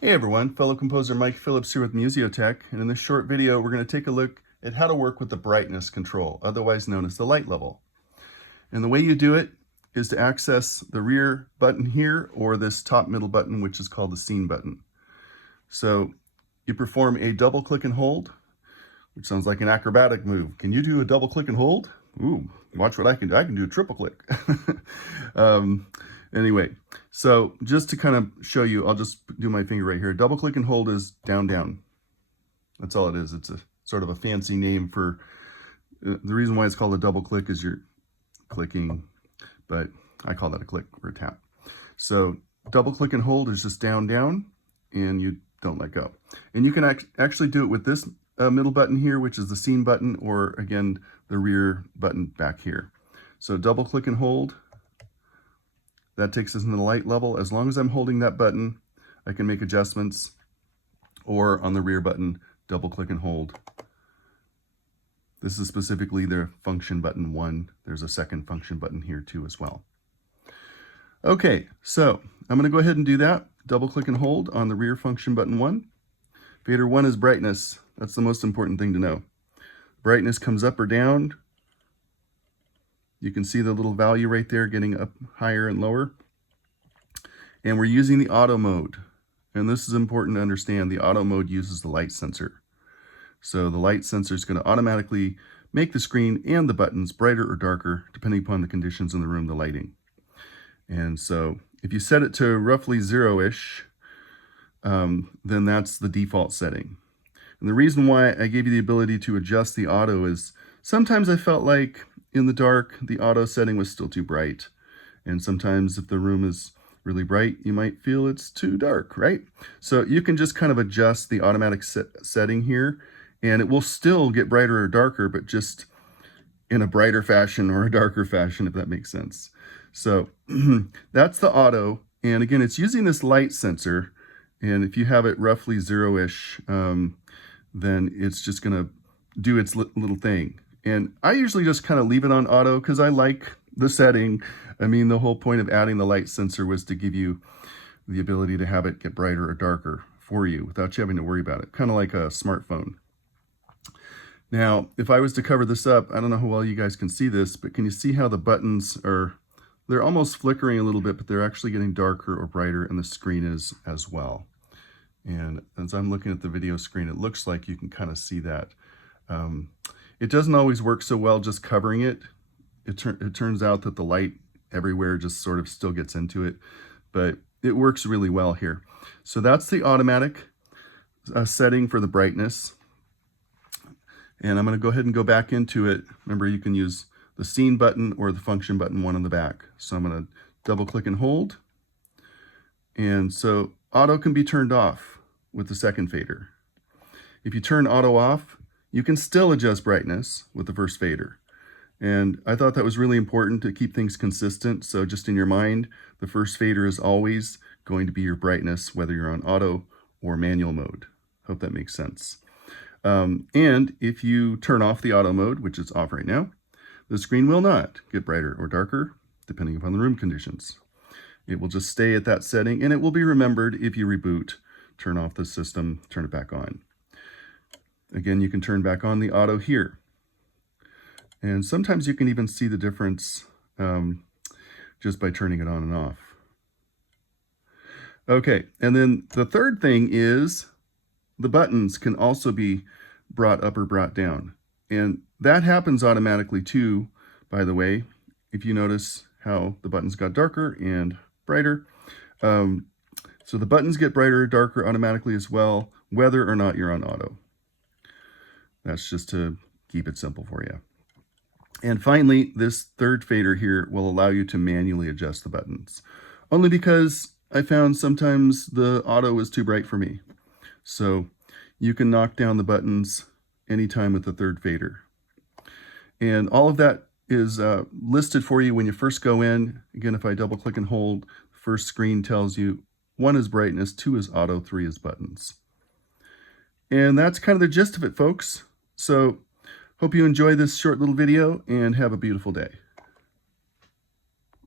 Hey everyone, fellow composer Mike Phillips here with Museotech, and in this short video we're going to take a look at how to work with the brightness control, otherwise known as the light level. And the way you do it is to access the rear button here or this top middle button, which is called the scene button. So you perform a double click and hold, which sounds like an acrobatic move. Can you do a double click and hold? Ooh, watch what I can do. I can do a triple click. Anyway, so just to kind of show you, I'll just do my finger right here. Double click and hold is down, down. That's all it is. It's a sort of a fancy name for, the reason why it's called a double click is you're clicking, but I call that a click or a tap. So double click and hold is just down, down, and you don't let go. And you can actually do it with this middle button here, which is the scene button, or again, the rear button back here. So double click and hold. That takes us into the light level. As long as I'm holding that button, I can make adjustments, or on the rear button, double click and hold. This is specifically the function button 1. There's a second function button here too as well. Okay, so I'm going to go ahead and do that. Double click and hold on the rear function button 1. Fader 1 is brightness. That's the most important thing to know. Brightness comes up or down. You can see the little value right there getting up higher and lower. And we're using the auto mode. And this is important to understand. The auto mode uses the light sensor. So the light sensor is going to automatically make the screen and the buttons brighter or darker depending upon the conditions in the room, the lighting. And so if you set it to roughly 0-ish, then that's the default setting. And the reason why I gave you the ability to adjust the auto is sometimes I felt like in the dark, the auto setting was still too bright. And sometimes if the room is really bright, you might feel it's too dark, right? So you can just kind of adjust the automatic setting here, and it will still get brighter or darker, but just in a brighter fashion or a darker fashion, if that makes sense. So that's the auto. And again, it's using this light sensor. And if you have it roughly 0-ish, then it's just gonna do its little thing. And I usually just kind of leave it on auto because I like the setting. I mean, the whole point of adding the light sensor was to give you the ability to have it get brighter or darker for you without you having to worry about it, kind of like a smartphone. Now, if I was to cover this up, I don't know how well you guys can see this, but can you see how the buttons they're almost flickering a little bit, but they're actually getting darker or brighter, and the screen is as well. And as I'm looking at the video screen, it looks like you can kind of see that. It doesn't always work so well just covering it. It turns out that the light everywhere just sort of still gets into it, but it works really well here. So that's the automatic setting for the brightness. And I'm going to go ahead and go back into it. Remember, you can use the scene button or the function button 1 on the back. So I'm going to double click and hold. And so auto can be turned off with the second fader. If you turn auto off, you can still adjust brightness with the first fader. And I thought that was really important to keep things consistent. So just in your mind, the first fader is always going to be your brightness, whether you're on auto or manual mode. Hope that makes sense. And if you turn off the auto mode, which is off right now, the screen will not get brighter or darker, depending upon the room conditions. It will just stay at that setting, and it will be remembered if you reboot, turn off the system, turn it back on. Again, you can turn back on the auto here. And sometimes you can even see the difference just by turning it on and off. Okay, and then the third thing is the buttons can also be brought up or brought down. And that happens automatically too, by the way, if you notice how the buttons got darker and brighter. So the buttons get brighter or darker automatically as well, whether or not you're on auto. That's just to keep it simple for you. And finally, this third fader here will allow you to manually adjust the buttons, only because I found sometimes the auto is too bright for me. So you can knock down the buttons anytime with the third fader. And all of that is listed for you when you first go in. Again, if I double click and hold, the first screen tells you 1 is brightness, 2 is auto, 3 is buttons. And that's kind of the gist of it, folks. So hope you enjoy this short little video and have a beautiful day.